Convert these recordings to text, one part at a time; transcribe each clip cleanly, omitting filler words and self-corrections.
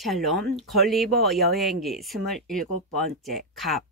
샬롬, 걸리버 여행기 27번째 갑.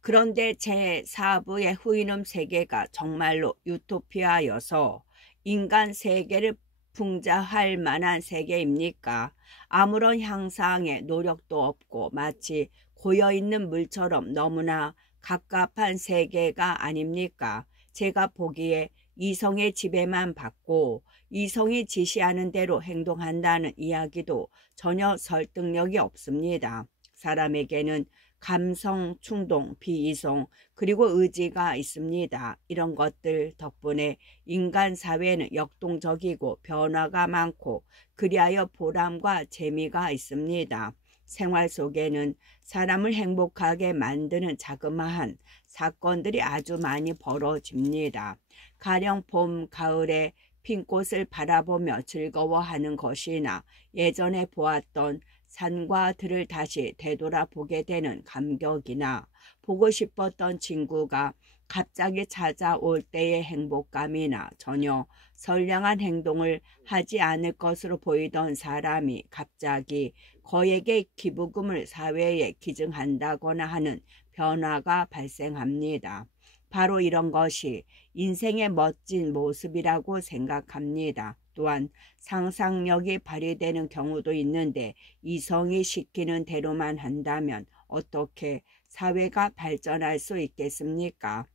그런데 제4부의 후이놈 세계가 정말로 유토피아여서 인간 세계를 풍자할 만한 세계입니까? 아무런 향상의 노력도 없고 마치 고여있는 물처럼 너무나 갑갑한 세계가 아닙니까? 제가 보기에 이성의 지배만 받고 이성이 지시하는 대로 행동한다는 이야기도 전혀 설득력이 없습니다. 사람에게는 감성, 충동, 비이성, 그리고 의지가 있습니다. 이런 것들 덕분에 인간 사회는 역동적이고 변화가 많고 그리하여 보람과 재미가 있습니다. 생활 속에는 사람을 행복하게 만드는 자그마한 사건들이 아주 많이 벌어집니다. 가령 봄, 가을에 핀 꽃을 바라보며 즐거워하는 것이나 예전에 보았던 산과 들을 다시 되돌아보게 되는 감격이나 보고 싶었던 친구가 갑자기 찾아올 때의 행복감이나 전혀 선량한 행동을 하지 않을 것으로 보이던 사람이 갑자기 거액의 기부금을 사회에 기증한다거나 하는 변화가 발생합니다. 바로 이런 것이 인생의 멋진 모습이라고 생각합니다. 또한 상상력이 발휘되는 경우도 있는데 이성이 시키는 대로만 한다면 어떻게 사회가 발전할 수 있겠습니까?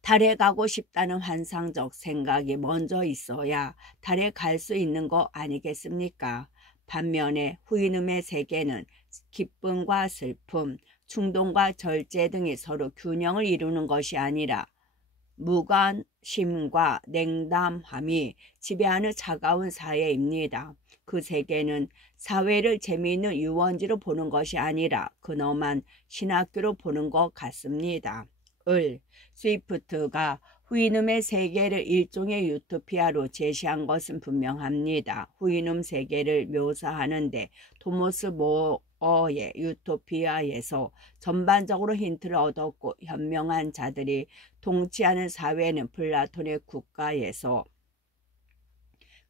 달에 가고 싶다는 환상적 생각이 먼저 있어야 달에 갈 수 있는 거 아니겠습니까? 반면에 후이눔의 세계는 기쁨과 슬픔, 충동과 절제 등이 서로 균형을 이루는 것이 아니라 무관심과 냉담함이 지배하는 차가운 사회입니다. 그 세계는 사회를 재미있는 유원지로 보는 것이 아니라 근엄한 신학교로 보는 것 같습니다. 스위프트가 후이눔의 세계를 일종의 유토피아로 제시한 것은 분명합니다. 후이눔 세계를 묘사하는데 토머스 모어의 유토피아에서 전반적으로 힌트를 얻었고 현명한 자들이 통치하는 사회는 플라톤의 국가에서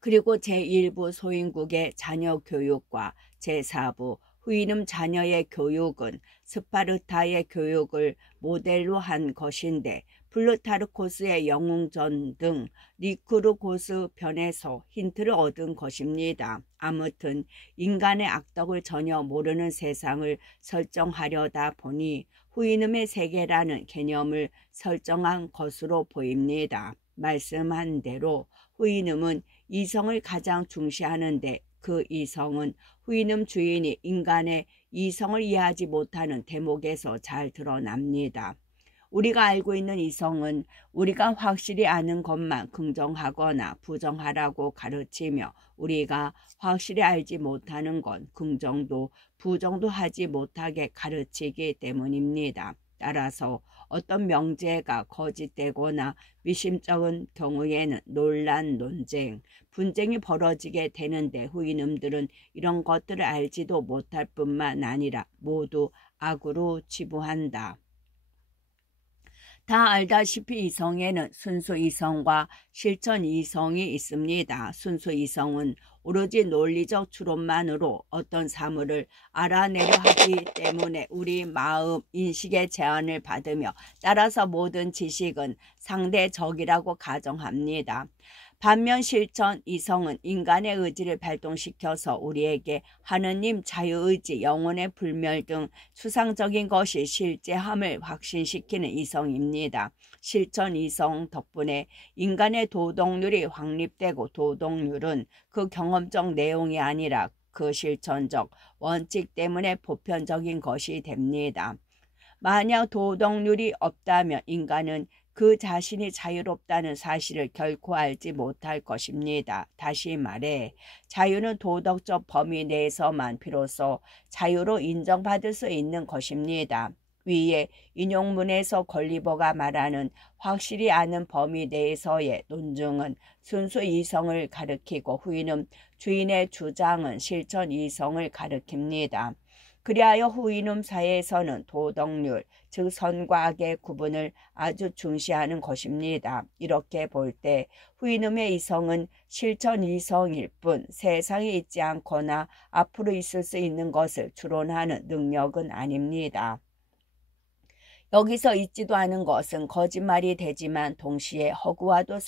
그리고 제1부 소인국의 자녀 교육과 제4부 후이눔 자녀의 교육은 스파르타의 교육을 모델로 한 것인데 플루타르코스의 영웅전 등 리쿠르고스 편에서 힌트를 얻은 것입니다. 아무튼 인간의 악덕을 전혀 모르는 세상을 설정하려다 보니 후이눔의 세계라는 개념을 설정한 것으로 보입니다. 말씀한 대로 후이눔은 이성을 가장 중시하는데 그 이성은 후이눔 주인이 인간의 이성을 이해하지 못하는 대목에서 잘 드러납니다. 우리가 알고 있는 이성은 우리가 확실히 아는 것만 긍정하거나 부정하라고 가르치며 우리가 확실히 알지 못하는 건 긍정도 부정도 하지 못하게 가르치기 때문입니다. 따라서 어떤 명제가 거짓되거나 미심쩍은 경우에는 논란, 논쟁, 분쟁이 벌어지게 되는데 후이놈들은 이런 것들을 알지도 못할 뿐만 아니라 모두 악으로 치부한다. 다 알다시피 이성에는 순수 이성과 실천 이성이 있습니다. 순수 이성은 오로지 논리적 추론만으로 어떤 사물을 알아내려 하기 때문에 우리 마음, 인식의 제한을 받으며 따라서 모든 지식은 상대 적이라고 가정합니다. 반면 실천 이성은 인간의 의지를 발동시켜서 우리에게 하느님, 자유의지, 영혼의 불멸 등 수상적인 것이 실제함을 확신시키는 이성입니다. 실천 이성 덕분에 인간의 도덕률이 확립되고 도덕률은 그 경험적 내용이 아니라 그 실천적 원칙 때문에 보편적인 것이 됩니다. 만약 도덕률이 없다면 인간은 그 자신이 자유롭다는 사실을 결코 알지 못할 것입니다. 다시 말해 자유는 도덕적 범위 내에서만 비로소 자유로 인정받을 수 있는 것입니다. 위에 인용문에서 걸리버가 말하는 확실히 아는 범위 내에서의 논증은 순수 이성을 가리키고 후인은 주인의 주장은 실천 이성을 가리킵니다. 그리하여 후이놈 사회에서는 도덕률, 즉 선과 악의 구분을 아주 중시하는 것입니다. 이렇게 볼 때 후이놈의 이성은 실천 이성일 뿐 세상에 있지 않거나 앞으로 있을 수 있는 것을 추론하는 능력은 아닙니다. 여기서 있지도 않은 것은 거짓말이 되지만 동시에 허구와도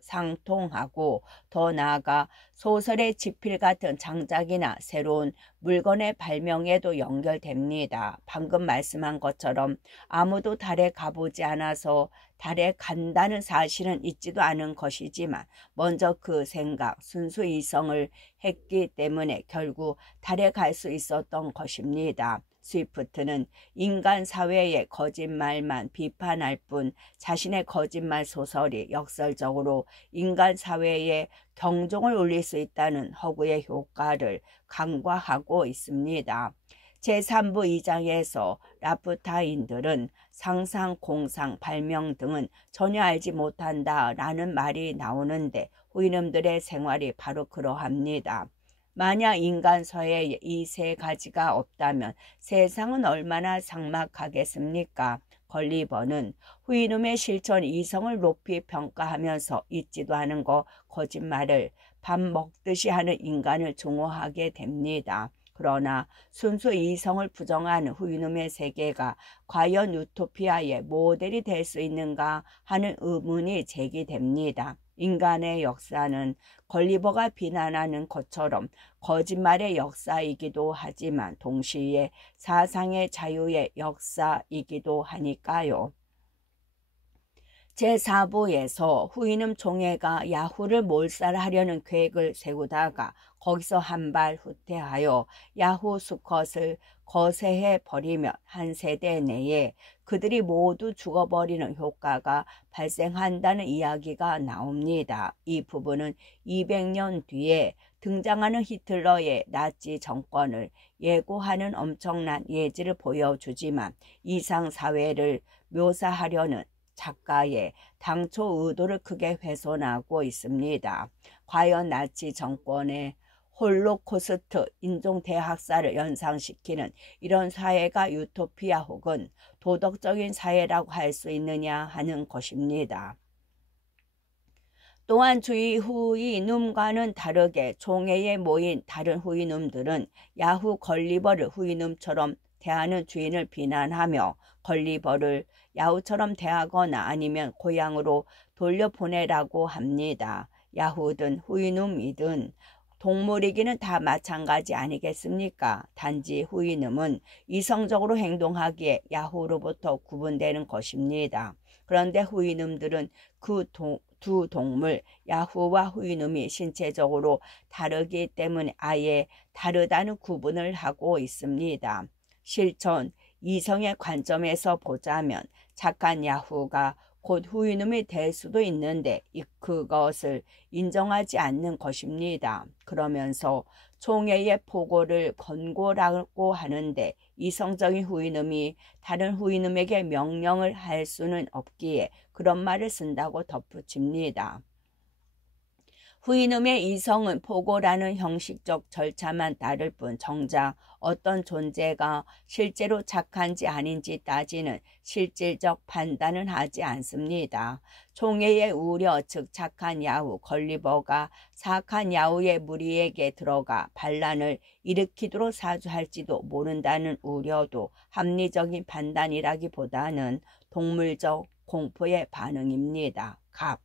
상통하고 더 나아가 소설의 지필 같은 장작이나 새로운 물건의 발명에도 연결됩니다. 방금 말씀한 것처럼 아무도 달에 가보지 않아서 달에 간다는 사실은 있지도 않은 것이지만 먼저 그 생각, 순수 이성을 했기 때문에 결국 달에 갈 수 있었던 것입니다. 스위프트는 인간 사회의 거짓말만 비판할 뿐 자신의 거짓말 소설이 역설적으로 인간 사회에 경종을 울릴 수 있다는 허구의 효과를 간과하고 있습니다. 제3부 2장에서 라프타인들은 상상, 공상, 발명 등은 전혀 알지 못한다 라는 말이 나오는데 후이놈들의 생활이 바로 그러합니다. 만약 인간 사회에 이 세 가지가 없다면 세상은 얼마나 삭막하겠습니까? 걸리버는 후이놈의 실천 이성을 높이 평가하면서 있지도 않은 거짓말을 밥 먹듯이 하는 인간을 증오하게 됩니다. 그러나 순수 이성을 부정하는 후이놈의 세계가 과연 유토피아의 모델이 될 수 있는가 하는 의문이 제기됩니다. 인간의 역사는 걸리버가 비난하는 것처럼 거짓말의 역사이기도 하지만 동시에 사상의 자유의 역사이기도 하니까요. 제4부에서 후이놈 총회가 야후를 몰살하려는 계획을 세우다가 거기서 한 발 후퇴하여 야후 수컷을 거세해 버리며 한 세대 내에 그들이 모두 죽어버리는 효과가 발생한다는 이야기가 나옵니다. 이 부분은 200년 뒤에 등장하는 히틀러의 나치 정권을 예고하는 엄청난 예지를 보여주지만 이상 사회를 묘사하려는 작가의 당초 의도를 크게 훼손하고 있습니다. 과연 나치 정권의 홀로코스트 인종대학살을 연상시키는 이런 사회가 유토피아 혹은 도덕적인 사회라고 할 수 있느냐 하는 것입니다. 또한 주의 후이놈과는 다르게 총회에 모인 다른 후이놈들은 야후 걸리버를 후이놈처럼 대하는 주인을 비난하며 걸리버를 야후처럼 대하거나 아니면 고향으로 돌려보내라고 합니다. 야후든 후이놈이든 동물이기는 다 마찬가지 아니겠습니까? 단지 후이놈은 이성적으로 행동하기에 야후로부터 구분되는 것입니다. 그런데 후이놈들은 그 두 동물, 야후와 후이놈이 신체적으로 다르기 때문에 아예 다르다는 구분을 하고 있습니다. 실천, 이성의 관점에서 보자면 착한 야후가 곧 후이놈이 될 수도 있는데 그것을 인정하지 않는 것입니다. 그러면서 총회의 포고를 권고라고 하는데 이성적인 후이놈이 다른 후이놈에게 명령을 할 수는 없기에 그런 말을 쓴다고 덧붙입니다. 후이놈의 이성은 포고라는 형식적 절차만 따를 뿐 정작 어떤 존재가 실제로 착한지 아닌지 따지는 실질적 판단은 하지 않습니다. 총회의 우려 즉 착한 야후 걸리버가 사악한 야후의 무리에게 들어가 반란을 일으키도록 사주할지도 모른다는 우려도 합리적인 판단이라기보다는 동물적 공포의 반응입니다. 갑.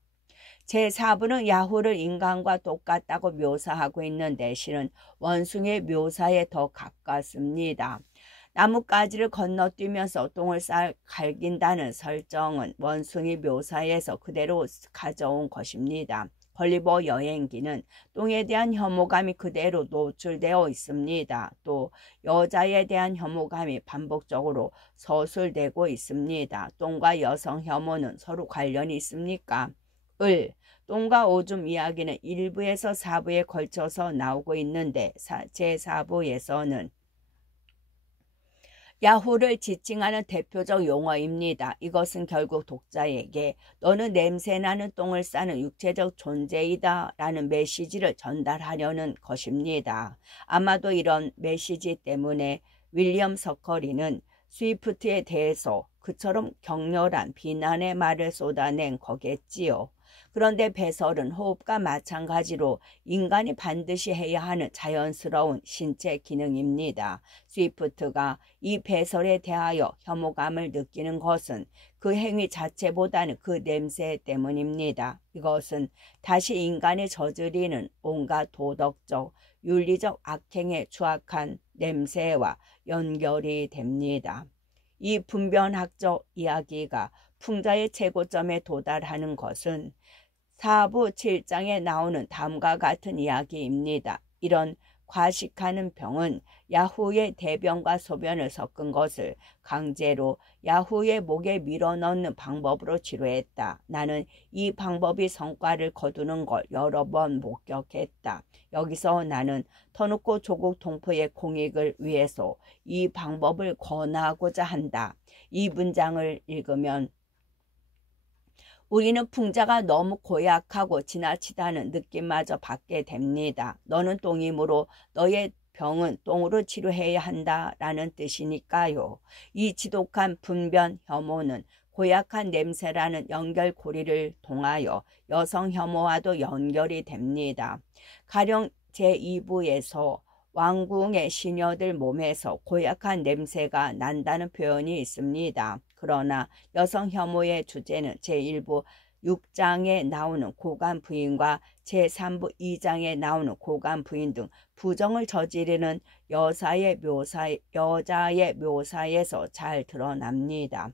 제4부는 야후를 인간과 똑같다고 묘사하고 있는데 실은 원숭이의 묘사에 더 가깝습니다. 나뭇가지를 건너뛰면서 똥을 갈긴다는 설정은 원숭이 묘사에서 그대로 가져온 것입니다. 걸리버 여행기는 똥에 대한 혐오감이 그대로 노출되어 있습니다. 또 여자에 대한 혐오감이 반복적으로 서술되고 있습니다. 똥과 여성 혐오는 서로 관련이 있습니까? 똥과 오줌 이야기는 1부에서 4부에 걸쳐서 나오고 있는데 제4부에서는 야후를 지칭하는 대표적 용어입니다. 이것은 결국 독자에게 너는 냄새나는 똥을 싸는 육체적 존재이다 라는 메시지를 전달하려는 것입니다. 아마도 이런 메시지 때문에 윌리엄 서커리는 스위프트에 대해서 그처럼 격렬한 비난의 말을 쏟아낸 거겠지요. 그런데 배설은 호흡과 마찬가지로 인간이 반드시 해야 하는 자연스러운 신체 기능입니다. 스위프트가 이 배설에 대하여 혐오감을 느끼는 것은 그 행위 자체보다는 그 냄새 때문입니다. 이것은 다시 인간이 저지르는 온갖 도덕적, 윤리적 악행에 추악한 냄새와 연결이 됩니다. 이 분변학적 이야기가 풍자의 최고점에 도달하는 것은 4부 7장에 나오는 다음과 같은 이야기입니다. 이런 과식하는 병은 야후의 대변과 소변을 섞은 것을 강제로 야후의 목에 밀어넣는 방법으로 치료했다. 나는 이 방법이 성과를 거두는 걸 여러 번 목격했다. 여기서 나는 터놓고 조국 동포의 공익을 위해서 이 방법을 권하고자 한다. 이 문장을 읽으면 우리는 풍자가 너무 고약하고 지나치다는 느낌마저 받게 됩니다. 너는 똥이므로 너의 병은 똥으로 치료해야 한다라는 뜻이니까요. 이 지독한 분변 혐오는 고약한 냄새라는 연결고리를 통하여 여성 혐오와도 연결이 됩니다. 가령 제2부에서 왕궁의 시녀들 몸에서 고약한 냄새가 난다는 표현이 있습니다. 그러나 여성 혐오의 주제는 제1부 6장에 나오는 고관 부인과 제3부 2장에 나오는 고관 부인 등 부정을 저지르는 여자의 묘사에서 잘 드러납니다.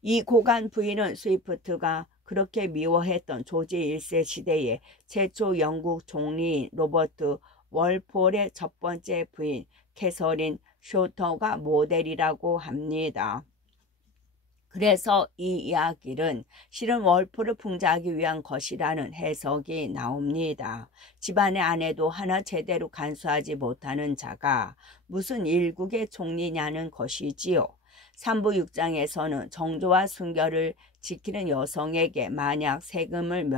이 고관 부인은 스위프트가 그렇게 미워했던 조지 1세 시대의 최초 영국 총리인 로버트 월폴의 첫 번째 부인 캐서린 쇼터가 모델이라고 합니다. 그래서 이 이야기는 실은 월폴을 풍자하기 위한 것이라는 해석이 나옵니다. 집안의 아내도 하나 제대로 간수하지 못하는 자가 무슨 일국의 총리냐는 것이지요. 3부 6장에서는 정조와 순결을 지키는 여성에게 만약 세금을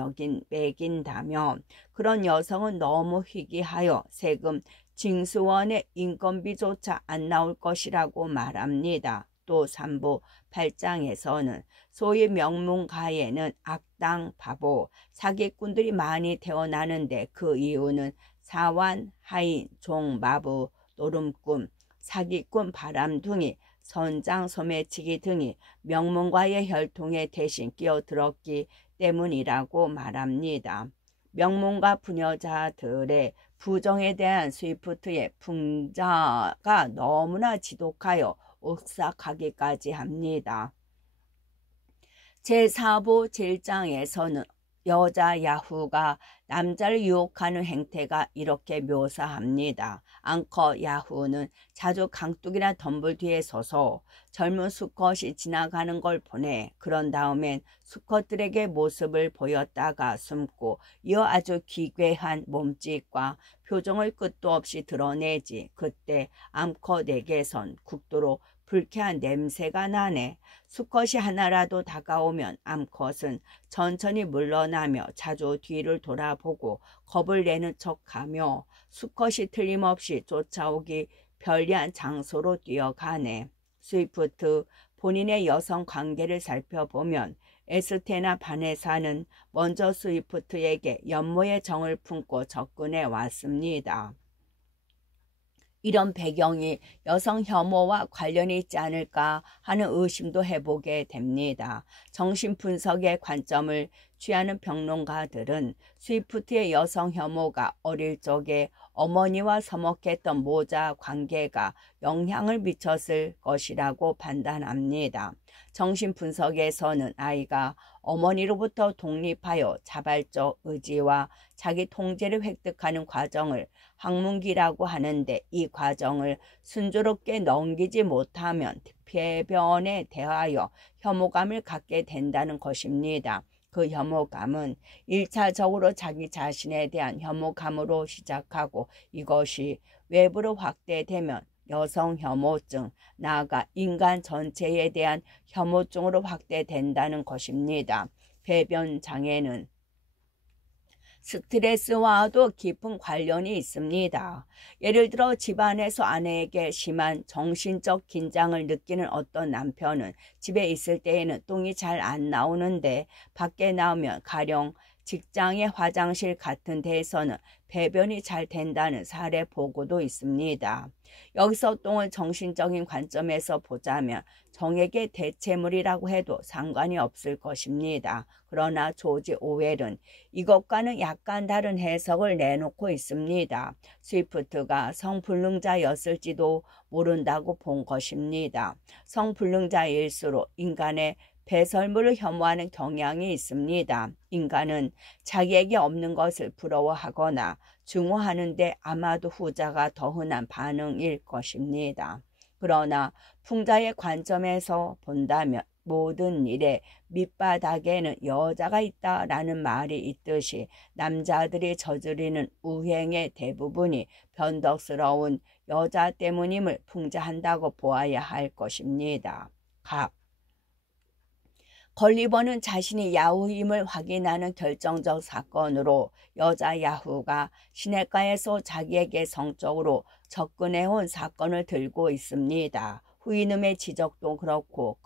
매긴다면 그런 여성은 너무 희귀하여 세금 징수원의 인건비조차 안 나올 것이라고 말합니다. 또 3부 8장에서는 소위 명문가에는 악당, 바보, 사기꾼들이 많이 태어나는데 그 이유는 사완, 하인, 종, 마부, 노름꾼, 사기꾼, 바람둥이, 선장, 소매치기 등이 명문가의 혈통에 대신 끼어들었기 때문이라고 말합니다. 명문가 부녀자들의 부정에 대한 스위프트의 풍자가 너무나 지독하여 오싹하기까지 합니다. 제4부 7장에서는 여자 야후가 남자를 유혹하는 행태가 이렇게 묘사합니다. 앙커 야후는 자주 강둑이나 덤불 뒤에 서서 젊은 수컷이 지나가는 걸 보내 그런 다음엔 수컷들에게 모습을 보였다가 숨고 이어 아주 기괴한 몸짓과 표정을 끝도 없이 드러내지. 그때 암컷에게선 국도로 불쾌한 냄새가 나네. 수컷이 하나라도 다가오면 암컷은 천천히 물러나며 자주 뒤를 돌아보고 겁을 내는 척하며 수컷이 틀림없이 쫓아오기 편리한 장소로 뛰어가네. 스위프트 본인의 여성 관계를 살펴보면 에스테나 바네사는 먼저 스위프트에게 연모의 정을 품고 접근해 왔습니다. 이런 배경이 여성 혐오와 관련이 있지 않을까 하는 의심도 해보게 됩니다. 정신분석의 관점을 취하는 평론가들은 스위프트의 여성 혐오가 어릴 적에 어머니와 서먹했던 모자 관계가 영향을 미쳤을 것이라고 판단합니다. 정신분석에서는 아이가 어머니로부터 독립하여 자발적 의지와 자기 통제를 획득하는 과정을 학문기라고 하는데 이 과정을 순조롭게 넘기지 못하면 폐변에 대하여 혐오감을 갖게 된다는 것입니다. 그 혐오감은 1차적으로 자기 자신에 대한 혐오감으로 시작하고 이것이 외부로 확대되면 여성 혐오증, 나아가 인간 전체에 대한 혐오증으로 확대된다는 것입니다. 배변 장애는 스트레스와도 깊은 관련이 있습니다. 예를 들어 집안에서 아내에게 심한 정신적 긴장을 느끼는 어떤 남편은 집에 있을 때에는 똥이 잘 안 나오는데 밖에 나오면 가령 직장의 화장실 같은 데에서는 배변이 잘 된다는 사례 보고도 있습니다. 여기서 똥을 정신적인 관점에서 보자면 정액의 대체물이라고 해도 상관이 없을 것입니다. 그러나 조지 오웰은 이것과는 약간 다른 해석을 내놓고 있습니다. 스위프트가 성불능자였을지도 모른다고 본 것입니다. 성불능자일수록 인간의 배설물을 혐오하는 경향이 있습니다. 인간은 자기에게 없는 것을 부러워하거나 증오하는데 아마도 후자가 더 흔한 반응일 것입니다. 그러나 풍자의 관점에서 본다면 모든 일의 밑바닥에는 여자가 있다라는 말이 있듯이 남자들이 저지르는 우행의 대부분이 변덕스러운 여자 때문임을 풍자한다고 보아야 할 것입니다. 갑. 걸리버는 자신이 야후임을 확인하는 결정적 사건으로 여자 야후가 시내가에서 자기에게 성적으로 접근해온 사건을 들고 있습니다. 후이눔의 지적도 그렇고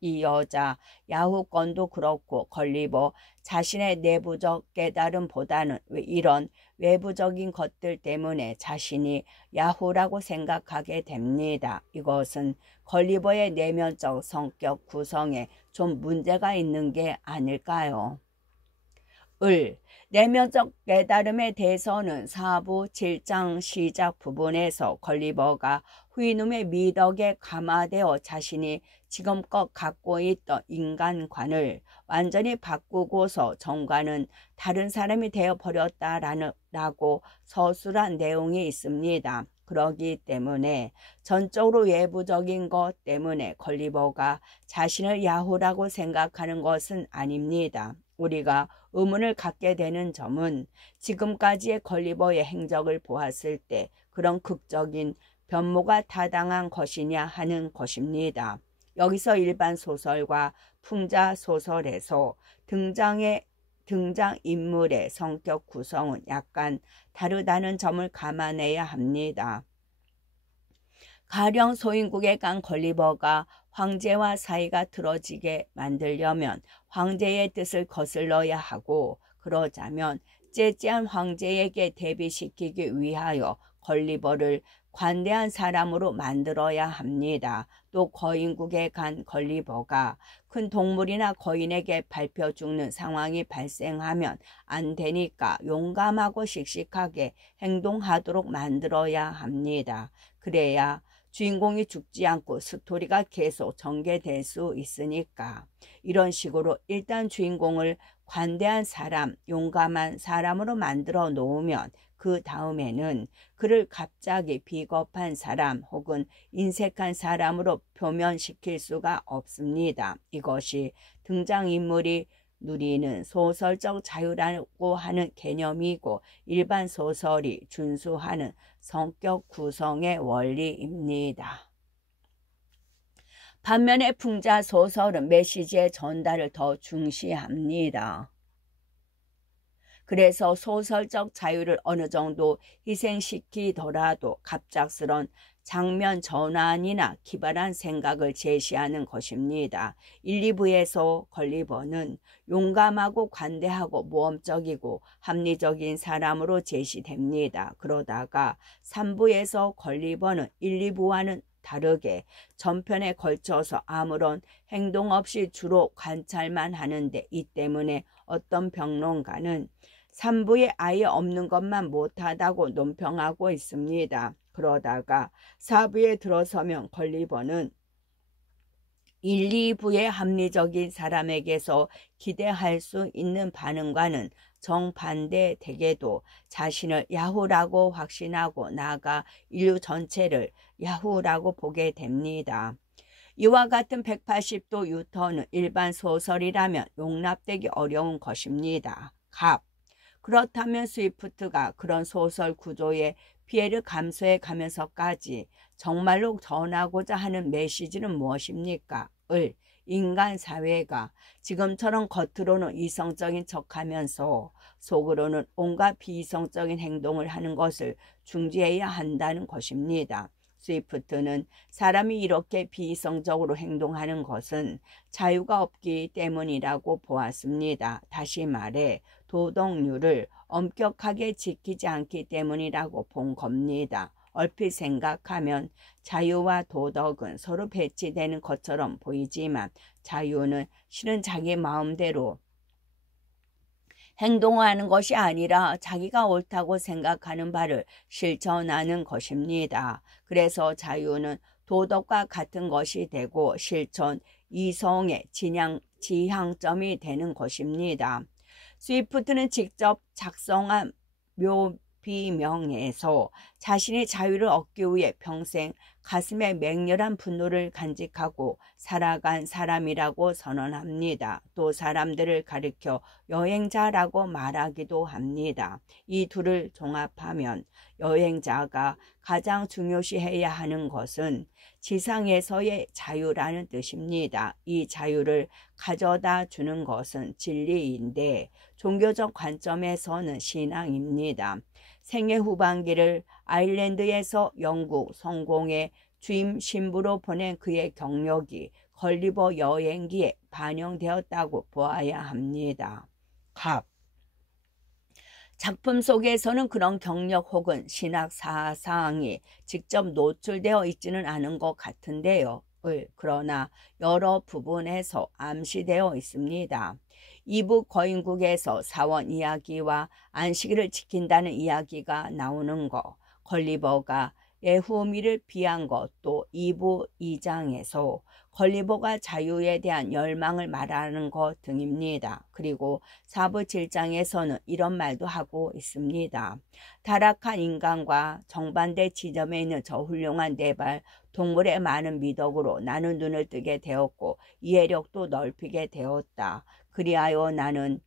이 여자 야후 건도 그렇고 걸리버 자신의 내부적 깨달음보다는 이런 외부적인 것들 때문에 자신이 야후라고 생각하게 됩니다. 이것은 걸리버의 내면적 성격 구성에 좀 문제가 있는 게 아닐까요? 내면적 깨달음에 대해서는 4부 7장 시작 부분에서 걸리버가 후이눔의 미덕에 감화되어 자신이 지금껏 갖고 있던 인간관을 완전히 바꾸고서 정관은 다른 사람이 되어버렸다라고 서술한 내용이 있습니다. 그러기 때문에 전적으로 외부적인 것 때문에 걸리버가 자신을 야후라고 생각하는 것은 아닙니다. 우리가 의문을 갖게 되는 점은 지금까지의 걸리버의 행적을 보았을 때 그런 극적인 변모가 타당한 것이냐 하는 것입니다. 여기서 일반 소설과 풍자 소설에서 등장인물의 성격 구성은 약간 다르다는 점을 감안해야 합니다. 가령 소인국에 간 걸리버가 황제와 사이가 틀어지게 만들려면 황제의 뜻을 거슬러야 하고, 그러자면 째째한 황제에게 대비시키기 위하여 걸리버를 관대한 사람으로 만들어야 합니다. 또 거인국에 간 걸리버가 큰 동물이나 거인에게 밟혀 죽는 상황이 발생하면 안 되니까 용감하고 씩씩하게 행동하도록 만들어야 합니다. 그래야 주인공이 죽지 않고 스토리가 계속 전개될 수 있으니까. 이런 식으로 일단 주인공을 관대한 사람, 용감한 사람으로 만들어 놓으면 그 다음에는 그를 갑자기 비겁한 사람 혹은 인색한 사람으로 표면시킬 수가 없습니다. 이것이 등장인물이 누리는 소설적 자유라고 하는 개념이고 일반 소설이 준수하는 성격 구성의 원리입니다. 반면에 풍자 소설은 메시지의 전달을 더 중시합니다. 그래서 소설적 자유를 어느 정도 희생시키더라도 갑작스런 장면 전환이나 기발한 생각을 제시하는 것입니다. 1, 2부에서 걸리버는 용감하고 관대하고 모험적이고 합리적인 사람으로 제시됩니다. 그러다가 3부에서 걸리버는 1, 2부와는 다르게 전편에 걸쳐서 아무런 행동 없이 주로 관찰만 하는데, 이 때문에 어떤 평론가는 3부에 아예 없는 것만 못하다고 논평하고 있습니다. 그러다가 4부에 들어서면 걸리버는 1, 2부의 합리적인 사람에게서 기대할 수 있는 반응과는 정반대되게도 자신을 야후라고 확신하고 나아가 인류 전체를 야후라고 보게 됩니다. 이와 같은 180도 유턴은 일반 소설이라면 용납되기 어려운 것입니다. 그렇다면 스위프트가 그런 소설 구조의 피해를 감수해 가면서까지 정말로 전하고자 하는 메시지는 무엇입니까? 인간 사회가 지금처럼 겉으로는 이성적인 척하면서 속으로는 온갖 비이성적인 행동을 하는 것을 중지해야 한다는 것입니다. 스위프트는 사람이 이렇게 비이성적으로 행동하는 것은 자유가 없기 때문이라고 보았습니다. 다시 말해 도덕률을 엄격하게 지키지 않기 때문이라고 본 겁니다. 얼핏 생각하면 자유와 도덕은 서로 배치되는 것처럼 보이지만 자유는 실은 자기 마음대로 행동하는 것이 아니라 자기가 옳다고 생각하는 바를 실천하는 것입니다. 그래서 자유는 도덕과 같은 것이 되고 실천, 이성의 지향점이 되는 것입니다. 스위프트는 직접 작성한 묘비명에서 자신이 자유를 얻기 위해 평생 가슴에 맹렬한 분노를 간직하고 살아간 사람이라고 선언합니다. 또 사람들을 가리켜 여행자라고 말하기도 합니다. 이 둘을 종합하면 여행자가 가장 중요시해야 하는 것은 지상에서의 자유라는 뜻입니다. 이 자유를 가져다 주는 것은 진리인데 종교적 관점에서는 신앙입니다. 생애 후반기를 아일랜드에서 영국 성공의 주임 신부로 보낸 그의 경력이 걸리버 여행기에 반영되었다고 보아야 합니다. 작품 속에서는 그런 경력 혹은 신학 사상이 직접 노출되어 있지는 않은 것 같은데요. 그러나 여러 부분에서 암시되어 있습니다. 이북 거인국에서 사원 이야기와 안식일을 지킨다는 이야기가 나오는 것, 걸리버가 예후미를 비한 것, 또 2부 2장에서 걸리버가 자유에 대한 열망을 말하는 것 등입니다. 그리고 4부 7장에서는 이런 말도 하고 있습니다. 타락한 인간과 정반대 지점에 있는 저 훌륭한 네발 동물의 많은 미덕으로 나는 눈을 뜨게 되었고 이해력도 넓히게 되었다. 그리하여 나는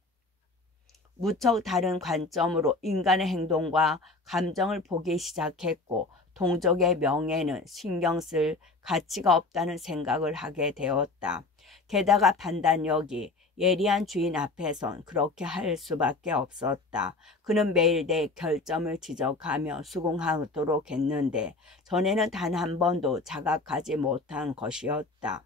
무척 다른 관점으로 인간의 행동과 감정을 보기 시작했고 동족의 명예는 신경 쓸 가치가 없다는 생각을 하게 되었다. 게다가 판단력이 예리한 주인 앞에선 그렇게 할 수밖에 없었다. 그는 매일 내 결점을 지적하며 수긍하도록 했는데 전에는 단 한 번도 자각하지 못한 것이었다.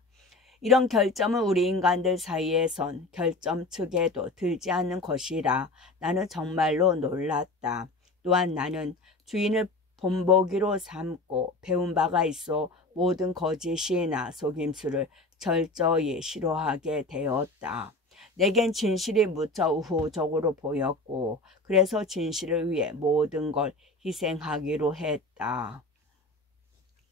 이런 결점은 우리 인간들 사이에선 결점 측에도 들지 않는 것이라 나는 정말로 놀랐다. 또한 나는 주인을 본보기로 삼고 배운 바가 있어 모든 거짓이나 속임수를 철저히 싫어하게 되었다. 내겐 진실이 무척 우호적으로 보였고 그래서 진실을 위해 모든 걸 희생하기로 했다.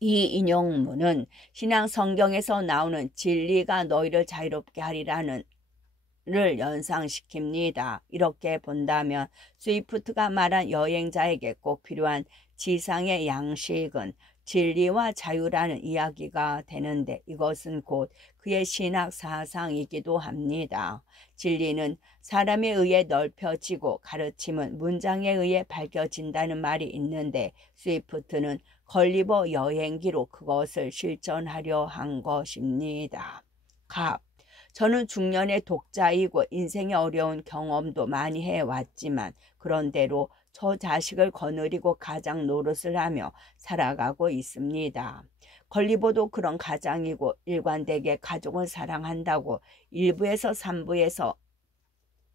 이 인용문은 신앙 성경에서 나오는 진리가 너희를 자유롭게 하리라는 를 연상시킵니다. 이렇게 본다면 스위프트가 말한 여행자에게 꼭 필요한 지상의 양식은 진리와 자유라는 이야기가 되는데 이것은 곧 그의 신학 사상이기도 합니다. 진리는 사람에 의해 넓혀지고 가르침은 문장에 의해 밝혀진다는 말이 있는데 스위프트는 걸리버 여행기로 그것을 실천하려 한 것입니다. 저는 중년의 독자이고 인생의 어려운 경험도 많이 해왔지만 그런대로 저 자식을 거느리고 가장 노릇을 하며 살아가고 있습니다. 걸리버도 그런 가장이고 일관되게 가족을 사랑한다고 1부에서 3부에서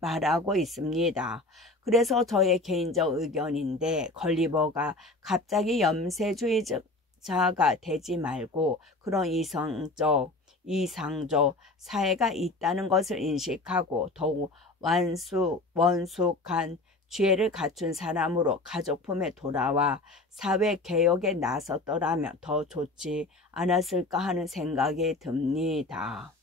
말하고 있습니다. 그래서 저의 개인적 의견인데 걸리버가 갑자기 염세주의자가 되지 말고 그런 이상적 사회가 있다는 것을 인식하고 더욱 원숙한 지혜를 갖춘 사람으로 가족품에 돌아와 사회개혁에 나섰더라면 더 좋지 않았을까 하는 생각이 듭니다.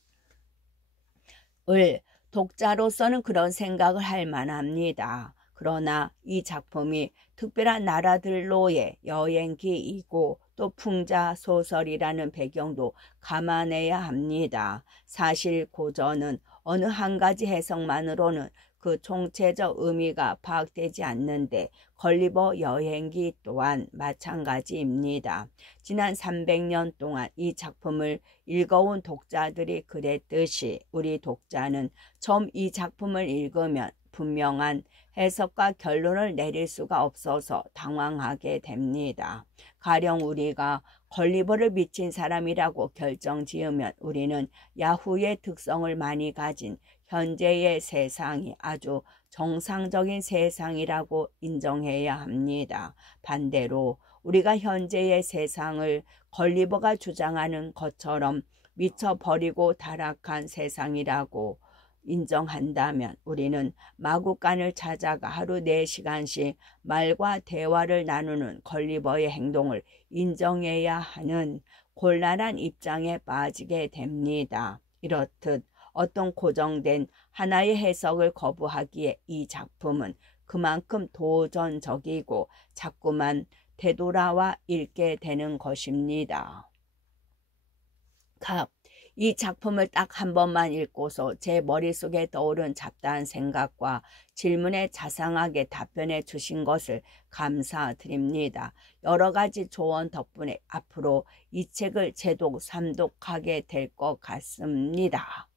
독자로서는 그런 생각을 할 만합니다. 그러나 이 작품이 특별한 나라들로의 여행기이고 또 풍자소설이라는 배경도 감안해야 합니다. 사실 고전은 어느 한 가지 해석만으로는 그 총체적 의미가 파악되지 않는데 걸리버 여행기 또한 마찬가지입니다. 지난 300년 동안 이 작품을 읽어온 독자들이 그랬듯이 우리 독자는 처음 이 작품을 읽으면 분명한 해석과 결론을 내릴 수가 없어서 당황하게 됩니다. 가령 우리가 걸리버를 미친 사람이라고 결정지으면 우리는 야후의 특성을 많이 가진 현재의 세상이 아주 정상적인 세상이라고 인정해야 합니다. 반대로 우리가 현재의 세상을 걸리버가 주장하는 것처럼 미쳐버리고 타락한 세상이라고 인정한다면 우리는 마구간을 찾아가 하루 4시간씩 말과 대화를 나누는 걸리버의 행동을 인정해야 하는 곤란한 입장에 빠지게 됩니다. 이렇듯 어떤 고정된 하나의 해석을 거부하기에 이 작품은 그만큼 도전적이고 자꾸만 되돌아와 읽게 되는 것입니다. 이 작품을 딱 한 번만 읽고서 제 머릿속에 떠오른 잡다한 생각과 질문에 자상하게 답변해 주신 것을 감사드립니다. 여러 가지 조언 덕분에 앞으로 이 책을 재독, 삼독하게 될 것 같습니다.